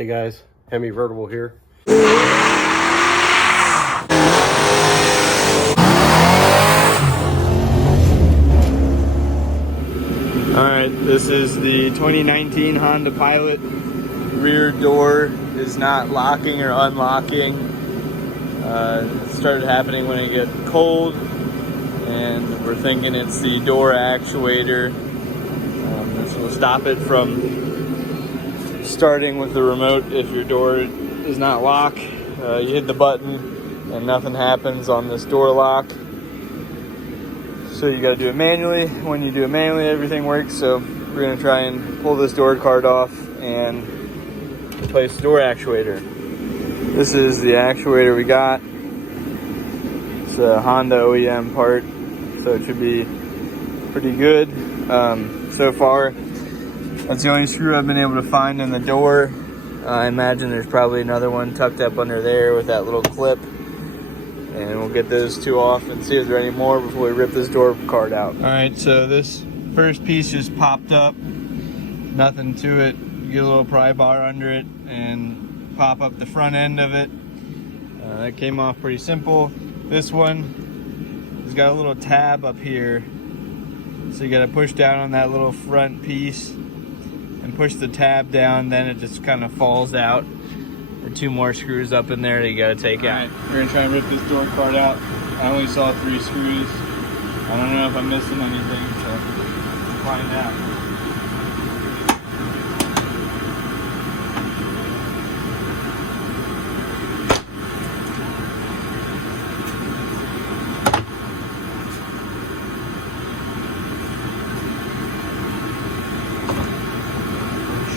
Hey guys, Hemi Vertible here. Alright, this is the 2019 Honda Pilot. Rear door is not locking or unlocking. It started happening when it gets cold, and we're thinking it's the door actuator. This will stop it from starting with the remote if your door does not lock. You hit the button and nothing happens on this door lock. So you gotta do it manually. When you do it manually, everything works. So we're gonna try and pull this door card off and replace the door actuator. This is the actuator we got. It's a Honda OEM part, so it should be pretty good. So far, that's the only screw I've been able to find in the door. I imagine there's probably another one tucked up under there with that little clip. And we'll get those two off and see if there are any more before we rip this door card out. All right, so this first piece just popped up. Nothing to it. You get a little pry bar under it and pop up the front end of it. That came off pretty simple. This one has got a little tab up here. So you gotta push down on that little front piece and push the tab down, then it just kind of falls out. There are two more screws up in there that you gotta take out. Right, we're gonna try and rip this door card out. I only saw 3 screws. I don't know if I'm missing anything, so we'll find out.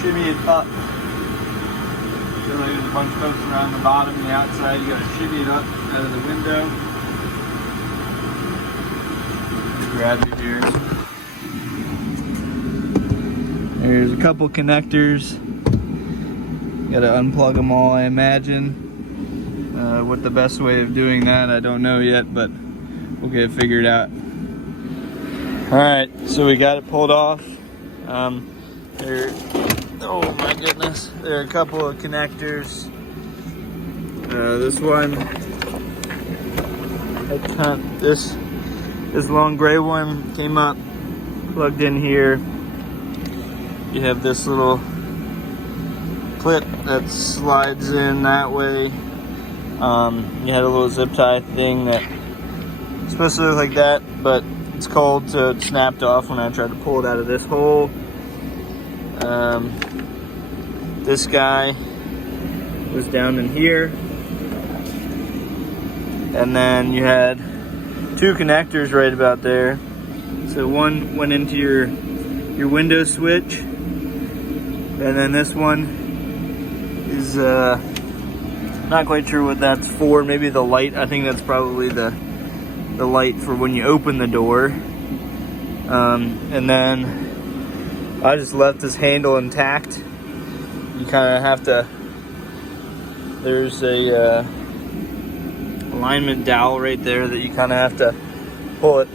Shimmy it up. So there's a bunch of folks around the bottom and the outside. You gotta shimmy it up out of the window. Grab you here. There's a couple connectors. Gotta unplug them all, I imagine. What the best way of doing that, I don't know yet, but we'll get it figured out. Alright, so we got it pulled off. Oh my goodness, there are a couple of connectors. This one, this long gray one came up, plugged in here. You have this little clip that slides in that way. You had a little zip tie thing that is supposed to look like that, but it's cold, so it snapped off when I tried to pull it out of this hole. This guy was down in here, and then you had 2 connectors right about there. So one went into your window switch, and then this one is not quite sure what that's for. Maybe the light. I think that's probably the light for when you open the door. And then I just left this handle intact. You kind of have to, there's a alignment dowel right there that you kind of have to pull it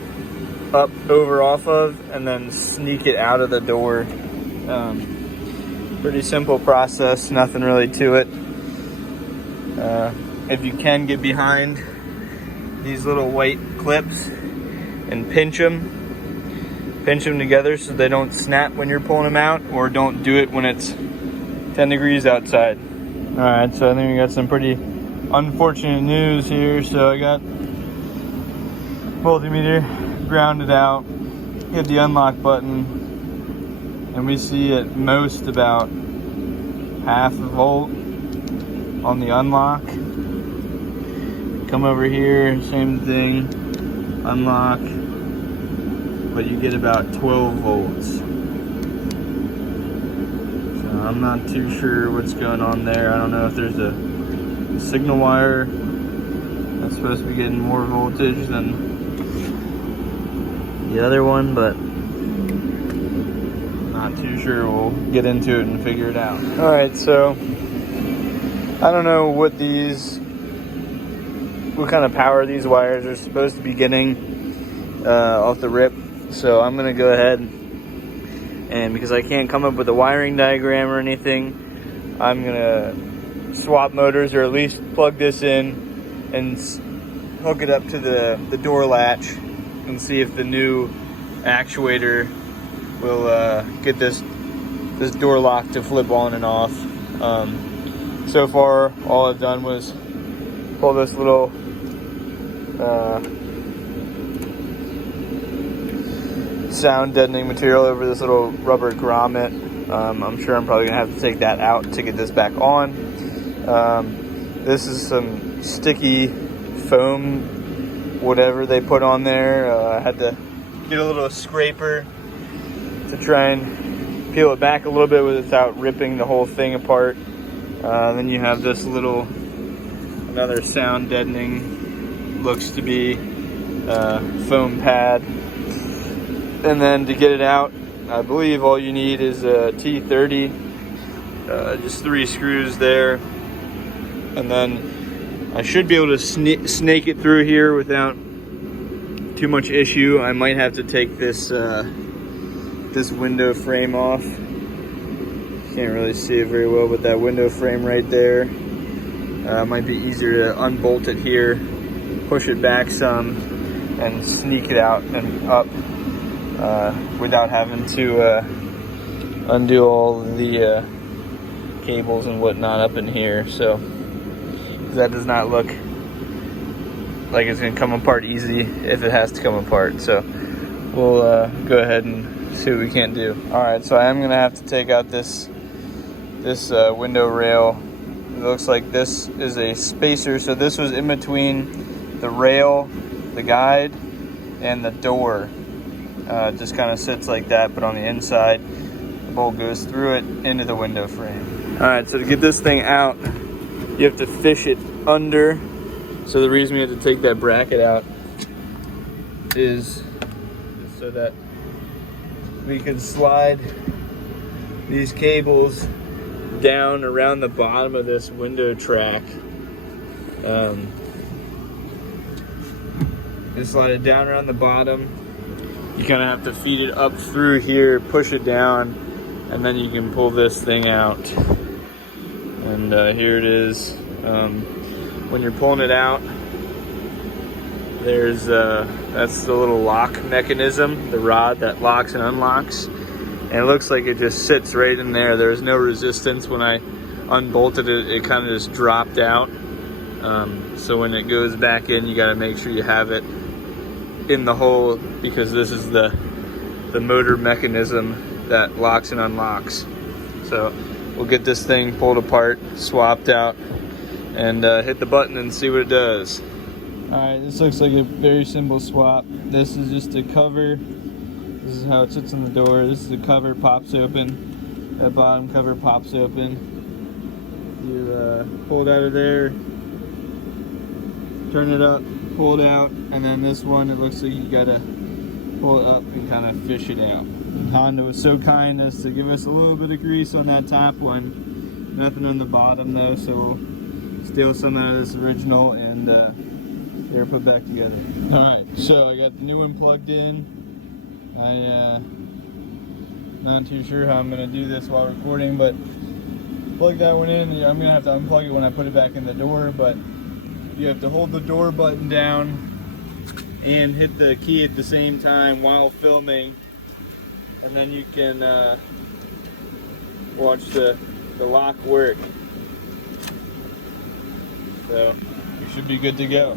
up over off of and then sneak it out of the door. Pretty simple process, nothing really to it. If you can get behind these little white clips and pinch them together so they don't snap when you're pulling them out, or don't do it when it's 10 degrees outside. All right, so I think we got some pretty unfortunate news here. So I got multimeter grounded out, hit the unlock button, and we see at most about half a volt on the unlock. Come over here, same thing, unlock, but you get about 12 volts. I'm not too sure what's going on there. I don't know if there's a signal wire that's supposed to be getting more voltage than the other one, but I'm not too sure. We'll get into it and figure it out. All right, so I don't know what kind of power these wires are supposed to be getting off the rip. So I'm gonna go ahead and, because I can't come up with a wiring diagram or anything, I'm gonna swap motors, or at least plug this in and hook it up to the door latch and see if the new actuator will get this door lock to flip on and off. So far, all I've done was pull this little sound deadening material over this little rubber grommet. I'm sure I'm probably gonna have to take that out to get this back on. This is some sticky foam, whatever they put on there. I had to get a little scraper to try and peel it back a little bit without ripping the whole thing apart. Then you have this little, another sound deadening, looks to be foam pad. And then to get it out, I believe all you need is a T30, just 3 screws there. And then I should be able to snake it through here without too much issue. I might have to take this this window frame off. Can't really see it very well, but that window frame right there, might be easier to unbolt it here, push it back some, and sneak it out and up without having to undo all the cables and whatnot up in here. So that does not look like it's gonna come apart easy if it has to come apart. So we'll go ahead and see what we can do. All right, so I am gonna have to take out this window rail. It looks like this is a spacer, so this was in between the rail, the guide, and the door. It just kind of sits like that, but on the inside, the bolt goes through it into the window frame. All right, so to get this thing out, you have to fish it under. So the reason we had to take that bracket out is so that we can slide these cables down around the bottom of this window track. Just slide it down around the bottom. You kind of have to feed it up through here, push it down, and then you can pull this thing out. And here it is. When you're pulling it out, there's that's the little lock mechanism, the rod that locks and unlocks. And it looks like it just sits right in there. There's no resistance. When I unbolted it, it kind of just dropped out. So when it goes back in, you got to make sure you have it in the hole, because this is the motor mechanism that locks and unlocks. So we'll get this thing pulled apart, swapped out, and hit the button and see what it does. All right, this looks like a very simple swap. This is just a cover. This is how it sits on the door. This is the cover, pops open. That bottom cover pops open. You pull it out of there, turn it up, pull it out, and then this one, it looks like you gotta pull it up and kind of fish it out. Honda was so kind as to give us a little bit of grease on that top one. Nothing on the bottom though, so we'll steal some out of this original and get her put back together. All right, so I got the new one plugged in. Not too sure how I'm gonna do this while recording, but plug that one in. I'm gonna have to unplug it when I put it back in the door, but you have to hold the door button down and hit the key at the same time while filming, and then you can watch the lock work. So you should be good to go.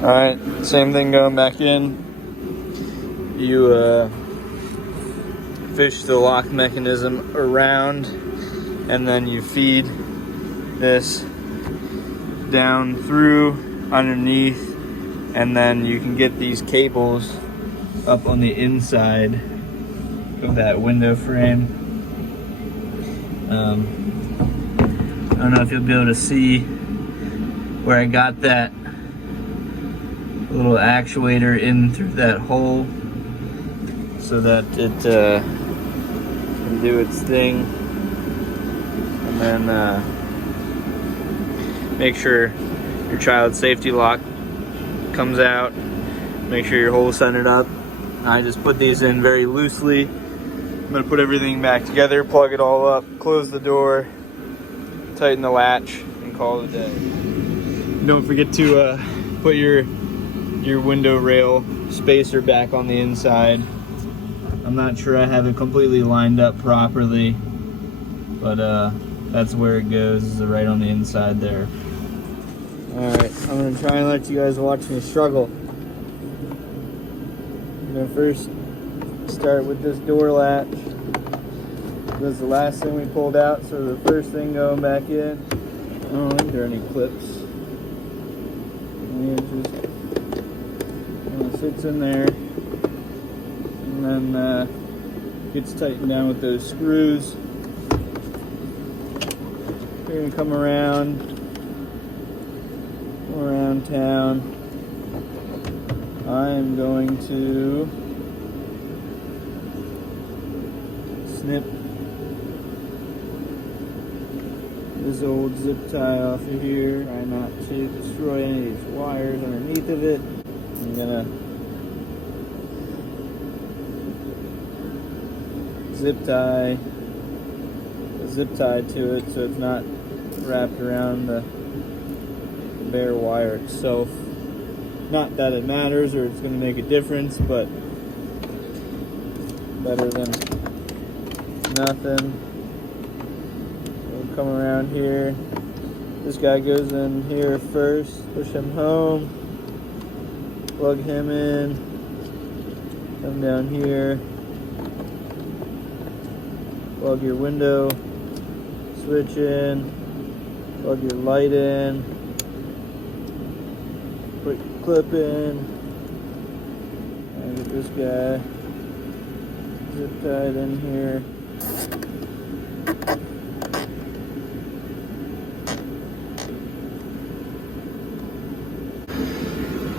Alright, same thing going back in. You fish the lock mechanism around, and then you feed this down through underneath, and then you can get these cables up on the inside of that window frame. I don't know if you'll be able to see where I got that little actuator in through that hole so that it can do its thing, and then make sure your child's safety lock comes out. Make sure your hole's centered up. I just put these in very loosely. I'm gonna put everything back together, plug it all up, close the door, tighten the latch, and call it a day. Don't forget to put your window rail spacer back on the inside. I'm not sure I have it completely lined up properly, but that's where it goes, is right on the inside there. Alright, I'm going to try and let you guys watch me struggle. I'm going to first start with this door latch. This is the last thing we pulled out, so the first thing going back in. I don't think there are any clips. And it just sits in there, and then gets tightened down with those screws. We're going to come around town. I'm going to snip this old zip tie off of here. Try not to destroy any of these wires underneath of it. I'm gonna zip tie to it so it's not wrapped around the bare wire itself. Not that it matters or it's going to make a difference, but better than nothing. We'll come around here. This guy goes in here first. Push him home. Plug him in. Come down here. Plug your window switch in. Plug your light in. Put your clip in. And get this guy zip tied in here.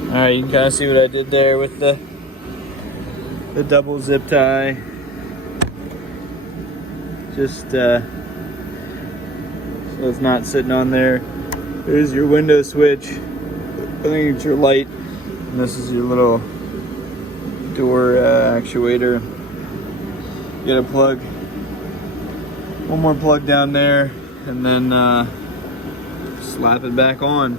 Alright, you can kind of see what I did there with the double zip tie. Just so it's not sitting on there. There's your window switch. I think it's your light. And this is your little door actuator. Get a plug. One more plug down there, and then slap it back on.